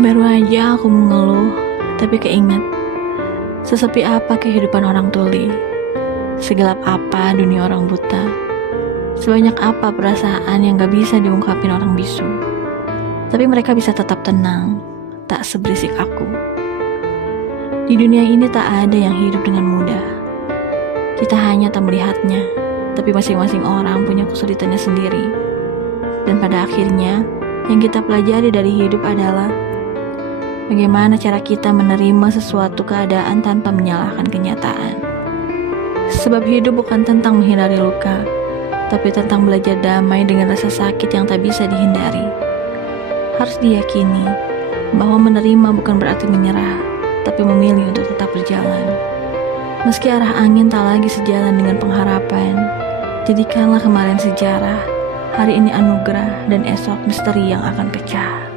Baru aja aku mengeluh, tapi keinget sesepi apa kehidupan orang tuli, segelap apa dunia orang buta, sebanyak apa perasaan yang gak bisa diungkapin orang bisu. Tapi mereka bisa tetap tenang, tak seberisik aku. Di dunia ini tak ada yang hidup dengan mudah. Kita hanya tak melihatnya, tapi masing-masing orang punya kesulitannya sendiri. Dan pada akhirnya, yang kita pelajari dari hidup adalah bagaimana cara kita menerima sesuatu keadaan tanpa menyalahkan kenyataan. Sebab hidup bukan tentang menghindari luka, tapi tentang belajar damai dengan rasa sakit yang tak bisa dihindari. Harus diyakini bahwa menerima bukan berarti menyerah, tapi memilih untuk tetap berjalan. Meski arah angin tak lagi sejalan dengan pengharapan, jadikanlah kemarin sejarah, hari ini anugerah, dan esok misteri yang akan pecah.